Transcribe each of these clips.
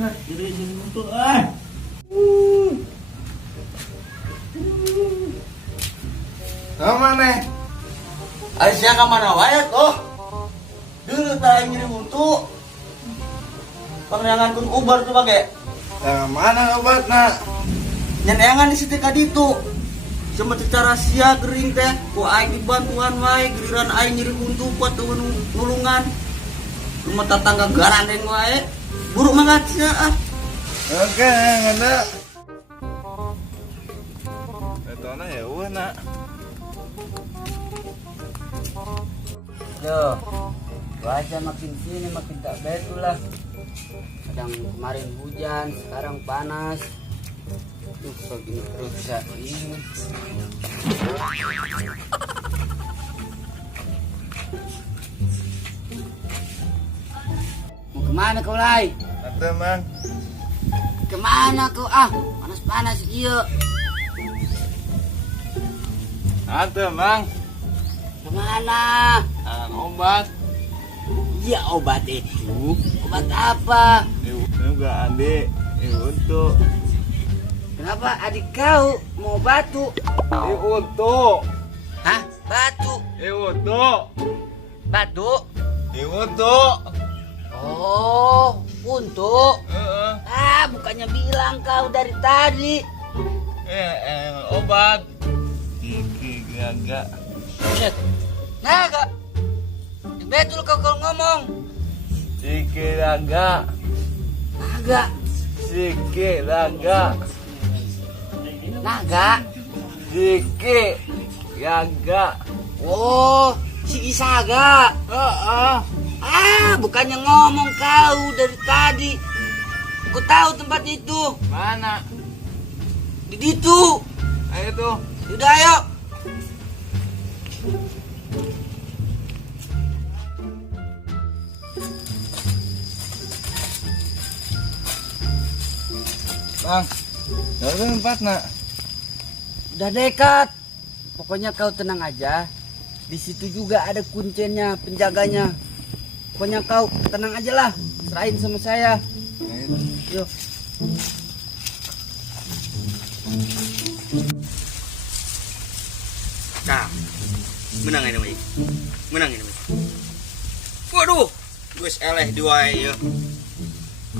Jadi sini untuk Mana? Aisyah ke mana wae tuh? Dulu tak ngirim untuk pengenangan kun ubar tuh pakai. Yang mana obat nak? Nyenengan di situ kaditu. Cuma secara sia gering teh, ku aing dibantuan wae, giliran aing ngirim untuk buat nulungan. Rumah tetangga garandeng wae, buruk banget sih ah. Oke, ngana. Etona ya wah nak. Loh, cuaca makin sini makin tak betul lah. Kadang kemarin hujan, sekarang panas. Begini terus ya ini. Mau kemana kau Lai? Ada mang. Kemana kau panas-panas iya. Ada mang. Kemana? Obat. Iya obat itu. Obat apa? Enggak adik. Untuk. Kenapa adik kau mau batu? Untuk. Hah? Batu? Untuk. Batu? Untuk. Oh, untuk? Bukannya bilang kau dari tadi. Obat. Gigi gagak. Buset. Naga. Betul kau kalau ngomong. Gigi gagak. Naga. Gigi gagak. Naga. Gigi gagak. Oh, si Isaga. Bukannya ngomong kau dari tadi. Aku tahu tempat itu. Mana? Di situ. Ayo tuh. Udah ayo. Bang, dari tempat nak. Udah dekat. Pokoknya kau tenang aja. Di situ juga ada kuncinya, penjaganya. Pokoknya kau tenang aja lah. Serahin sama saya. Yuk. Nah, menang ini Mai. Menang ini Mai. Waduh, gue eleh dua ya.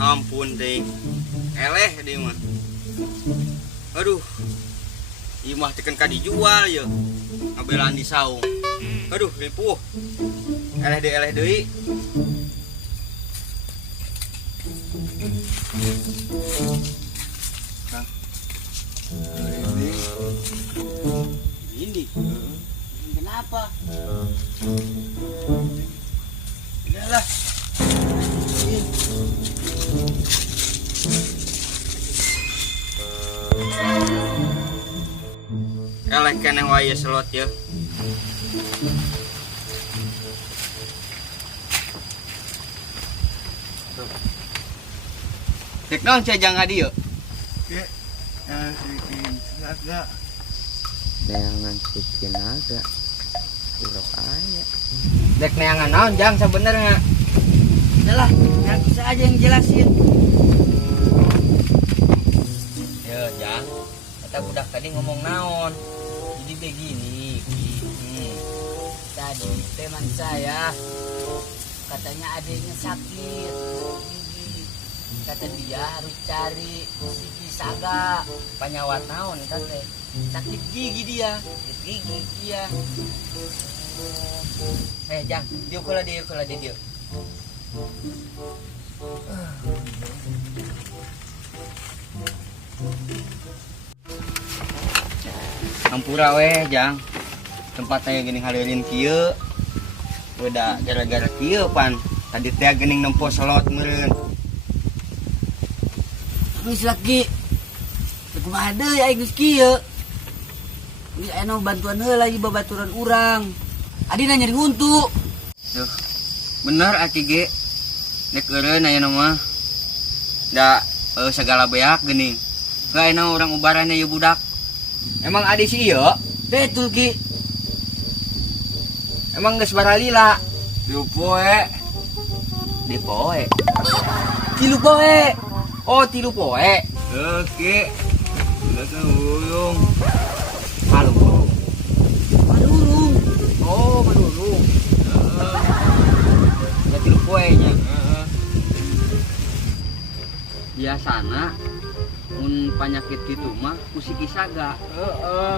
Ampun deh. Eleh dia mah. Aduh. Ieu mah tekan ka dijual ya. Ngabelan di saung. Aduh, ripuh. Eleh deui. Ini. Kenapa? Udahlah. Eleh keneh wae selot ya. Cek naon cajang hadi yuk. Naga. Jangan bikin naga. Urok aja. Dek neangan naon jang sebenarnya. Udahlah, yang bisa aja yang jelasin. Ya jang. Kata budak tadi ngomong naon. Jadi begini. Tadi teman saya katanya adiknya sakit gigi. Kata dia harus cari si Saga. Panyawat naon kata. Sakit gigi dia. Sakit gigi dia. Jang, dia kula dia. Ampura weh jang. Tempat saya geuning haleureun kieu. Udah gara-gara kieu pan. Tadi teh geuning nempo selot meureun. Geus lagi. Kumaha deui aya geus kieu. Geus aya bantuan heula ieu babaturan urang. Adina nyari untuk. Duh. Bener atuh ge. Nek eureun aya mah. Da segala beak geuning. Gaena urang ubarannya ieu budak. Emang adi si ieu? Betul Ki. Emang geus baralila. Di poe. Di poe. Kilu poe. Oh, 3 poe. Oke. Belakang ulung. Malurung. Madurung. Oh, malurung. Ya 3 poenya. Heeh. Biasana mun penyakit gitu mah ku sikisaga. Heeh.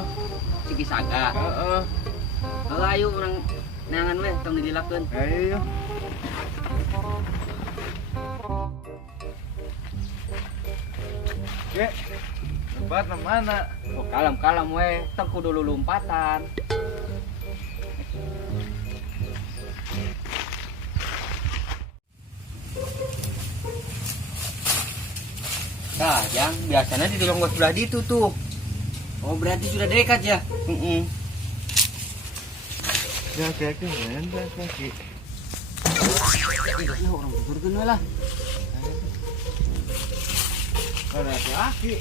Sikisaga. Heeh. Ayo urang neangan we tong didilakeun. Ayo. Oke. Obat mana? Oh, kalem-kalem we, tong kudu lompatan. Nah, yang biasanya di tulung sebelah itu tuh. Oh berarti sudah dekat ya? Ya kaki mana kaki? Ya orang betul lah. Mana kaki?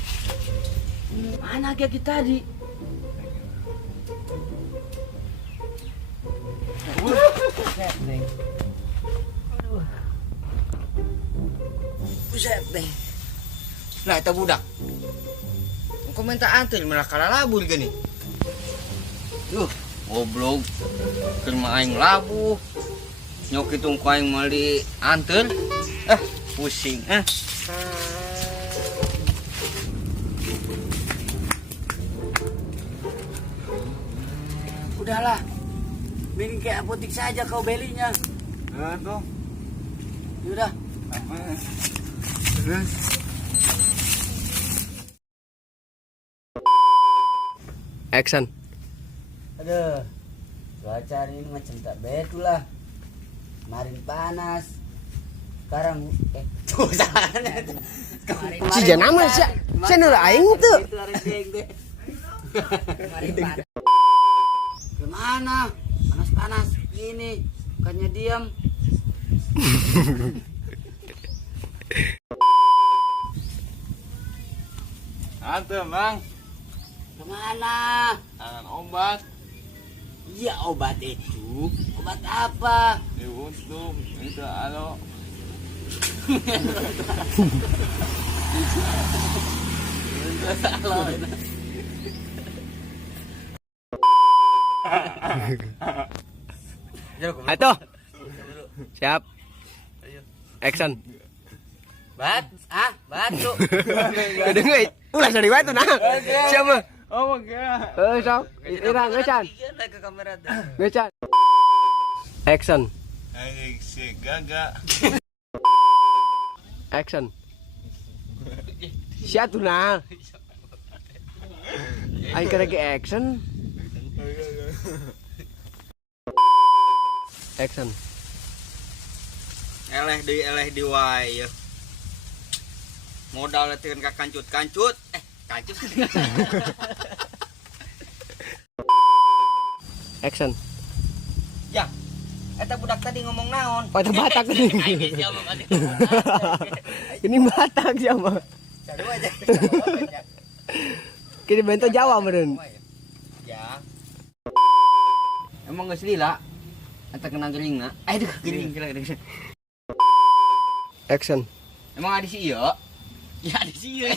Mana kaki tadi? Buset deh. Buset deh. Nah, itu budak. Engko minta antul malah kalah labur gini. Yuh, goblok. Keur mah aing labuh. Nyok itu ku aing mali antul. Pusing. Udahlah. Bikin kayak apotik saja kau belinya. Tuh. Yaudah. Apa? Terus. Action. Aduh. Cuaca hari ini macam tak betul lah. Kemarin panas. Sekarang tuh sana. Si Janama sih. Channel aing tuh. Kemarin panas. Kemana? Panas-panas gini. Bukannya diam. Antum, Bang. Kemana? Tangan obat. Iya obat itu. Obat apa? Untuk itu alo. Ayo. Siap. Action. Batu. Kedengeran. Ulah dari batu nah. Siapa? Oh enggak. Sok. Ira ngecan. Ke kamera tuh. Ngecan. Action. Aing si gaga. Action. Siap tuh nah. Aing lagi action. Action. Eleh di wae. Modal latihan ka kancut. Kancut. Action. Ya. Eta budak tadi ngomong naon? Oh, itu Batak ini. Ini Batak siapa? Cari aja. Kini bentuk Jawa meren. Ya. Emang geus lila? Eta kena geringna. Aduh, gering. Action. Emang ada si ieu? Ya ada si ieu.